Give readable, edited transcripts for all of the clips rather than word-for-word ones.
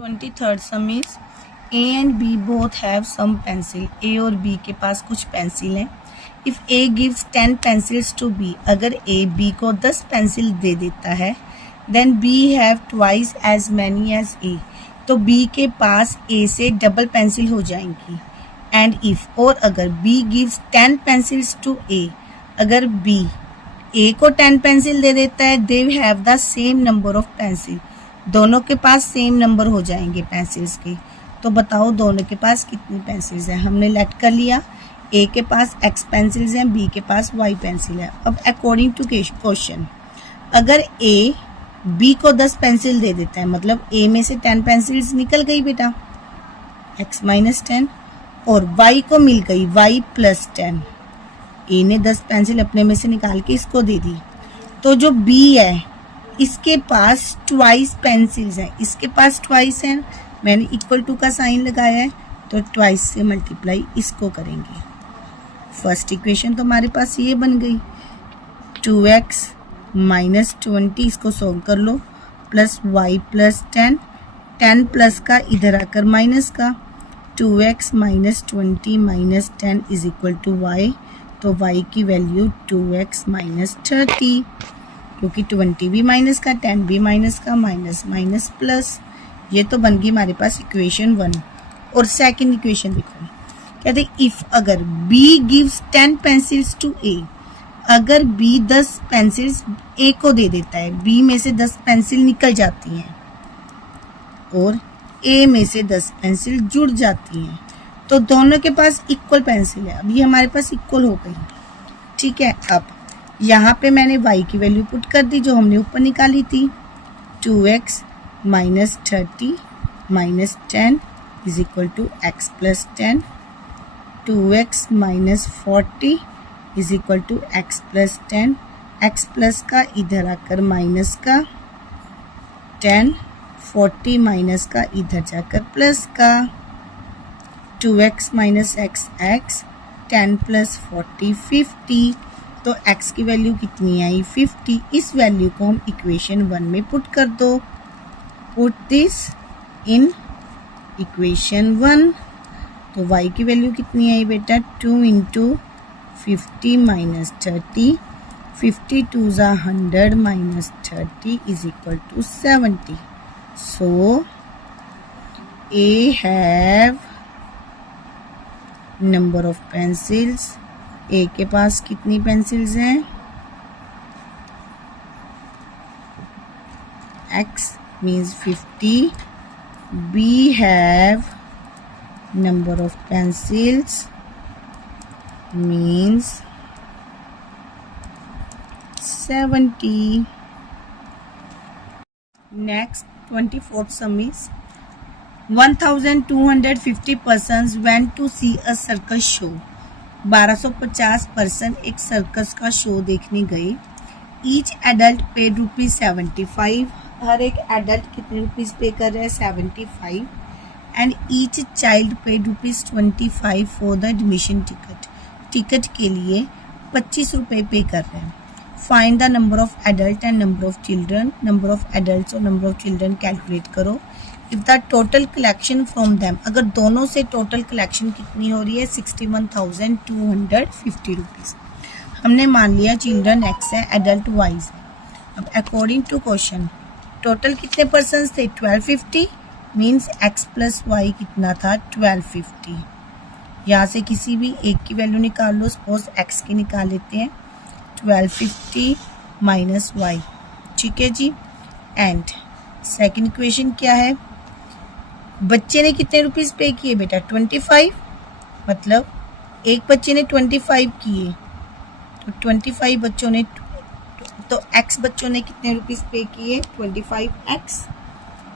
23rd sum is A and B both have some pencil. A और B के पास कुछ पेंसिल हैं। If A gives 10 pencils to B, अगर A B को 10 पेंसिल दे देता है, then B have twice as many as A, तो बी के पास ए से डबल पेंसिल हो जाएंगी। एंड इफ़, और अगर बी गिव्स 10 पेंसिल्स टू ए, अगर बी ए को 10 पेंसिल दे देता है, they have the same number of pencil, दोनों के पास सेम नंबर हो जाएंगे पेंसिल्स के। तो बताओ दोनों के पास कितनी पेंसिल्स हैं। हमने लेट कर लिया, ए के पास एक्स पेंसिल्स हैं, बी के पास वाई पेंसिल है। अब अकॉर्डिंग टू क्वेश्चन, अगर ए बी को 10 पेंसिल दे देता है, मतलब ए में से 10 पेंसिल्स निकल गई बेटा, एक्स माइनस 10, और वाई को मिल गई वाई प्लस 10। ए ने 10 पेंसिल अपने में से निकाल के इसको दे दी, तो जो बी है इसके पास ट्वाइस पेंसिल्स हैं, इसके पास ट्वाइस हैं, मैंने इक्वल टू का साइन लगाया है, तो ट्वाइस से मल्टीप्लाई इसको करेंगे। फर्स्ट इक्वेशन तो हमारे पास ये बन गई, 2x माइनस 20, इसको सॉल्व कर लो, प्लस y प्लस 10, 10 प्लस का इधर आकर माइनस का, 2x minus 20 minus 10 is equal to y, तो y की वैल्यू 2x माइनस 30, क्योंकि 20 भी माइनस का, 10 भी माइनस का, माइनस माइनस प्लस, ये तो बन गई हमारे पास इक्वेशन 1। और सेकंड इक्वेशन देखो, कहते इफ अगर b gives 10 pencils to a, अगर b 10 पेंसिल्स a को दे देता है, b में से 10 पेंसिल निकल जाती हैं और a में से 10 पेंसिल जुड़ जाती हैं, तो दोनों के पास इक्वल पेंसिल है। अब ये हमारे पास इक्वल हो गई, ठीक है। अब यहाँ पे मैंने y की वैल्यू पुट कर दी जो हमने ऊपर निकाली थी, 2x minus 30 minus 10 is equal to x plus 10, 2x minus 40 is equal to x plus 10, x plus का इधर आकर माइनस का, 10 40 माइनस का इधर जाकर प्लस का, 2x माइनस x 10 प्लस 40 50, तो x की वैल्यू कितनी आई 50। इस वैल्यू को हम इक्वेशन 1 में पुट कर दो, पुट दिस इन इक्वेशन 1, तो y की वैल्यू कितनी आई बेटा 2 इंटू 50 माइनस 30, 50 टू ज़ा 100 minus 30 is equal to 70। So A have number of pencils, A के पास कितनी पेंसिल्स हैं, x means 50, b have number of pencils means 70. Next 24th sum is 1250 persons went to see a circus show. 1250 person एक circus का show देखने गए। Each adult paid rupees 75, हर एक adult कितने रुपीज़ पे कर रहे हैं 75, and each child paid rupees 25 for the admission ticket, ticket के लिए 25 रुपये पे कर रहे हैं। Find the number of adult and number of children, number of adult और नंबर ऑफ चिल्ड्रन कैलकुलेट करो। If the total collection from them, अगर दोनों से टोटल कलेक्शन कितनी हो रही है 61,250 रुपीज़। हमने मान लिया चिल्ड्रन x है, एडल्ट y है। अब अकॉर्डिंग टू क्वेश्चन टोटल कितने पर्सन्स थे 1250, मीन्स x प्लस वाई कितना था 1250। यहाँ से किसी भी एक की वैल्यू निकाल लो, सपोज x की निकाल लेते हैं 1250 माइनस वाई, ठीक है जी। एंड सेकेंड इक्वेशन क्या है, बच्चे ने कितने रुपीज़ पे किए बेटा 25, मतलब एक बच्चे ने 25 किए, तो 25 बच्चों ने, तो x बच्चों ने कितने रुपीज़ पे किए 25x,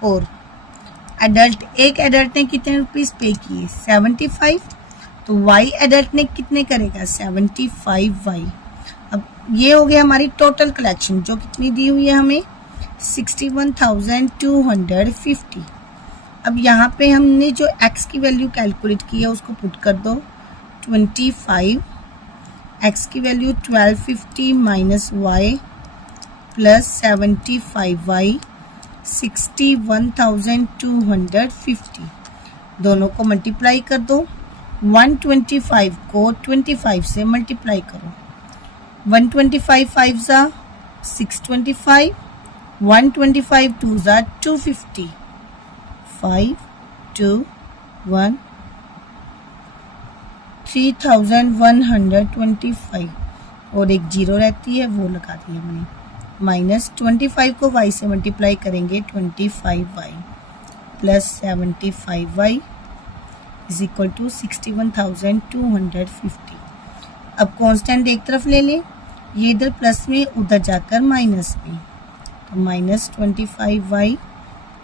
और एडल्ट एक एडल्ट ने कितने रुपीज़ पे किए 75, तो y एडल्ट ने कितने करेगा 75y। अब ये हो गया हमारी टोटल कलेक्शन जो कितनी दी हुई है हमें 61,250। अब यहाँ पे हमने जो x की वैल्यू कैलकुलेट की है उसको पुट कर दो, 25, x की value 1250 minus y plus 75y 61,250। दोनों को मल्टीप्लाई कर दो। 125 को 25 से मल्टीप्लाई करो। 125 5 ज़ा 625, 125 2 ज़ा 250, 5 2 1 3125 और एक जीरो रहती है वो लगा दी हमने। माइनस 25 को y से मल्टीप्लाई करेंगे 25y plus 75y is equal to 61,250। अब कांस्टेंट एक तरफ ले लें, ये इधर प्लस में उधर जाकर माइनस में, तो minus 25y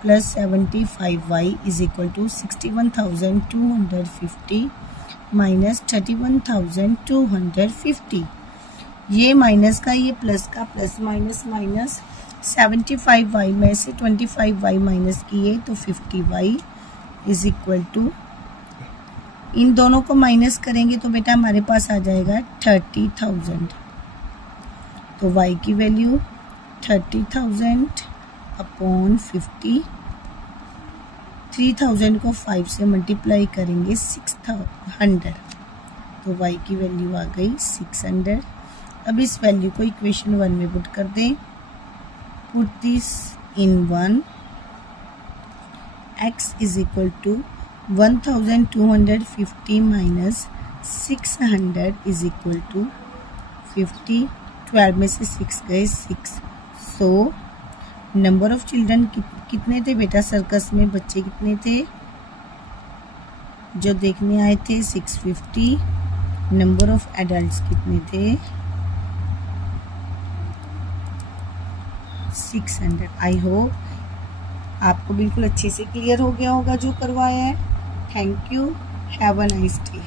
plus 75y is equal to 61,250 minus 31,250। ये माइनस का ये प्लस का, प्लस माइनस माइनस, 75y में से 25y माइनस किए तो 50y इज इक्वल टू, इन दोनों को माइनस करेंगे तो बेटा हमारे पास आ जाएगा 30,000। तो y की वैल्यू 30,000 अपॉन 50। 3000 को 5 से मल्टीप्लाई करेंगे 600, तो y की वैल्यू आ गई 600। अब इस वैल्यू को इक्वेशन 1 में पुट कर दें। पुट दिस इन 1, x इज इक्वल टू 1250 माइनस 600 इज इक्वल टू 50। 12 में से 6 गए 6। सो नंबर ऑफ चिल्ड्रन कितने थे बेटा सर्कस में, बच्चे कितने थे जो देखने आए थे 650। नंबर ऑफ एडल्ट्स कितने थे 600। आई होप आपको बिल्कुल अच्छे से क्लियर हो गया होगा जो करवाया है। Thank you, have a nice day.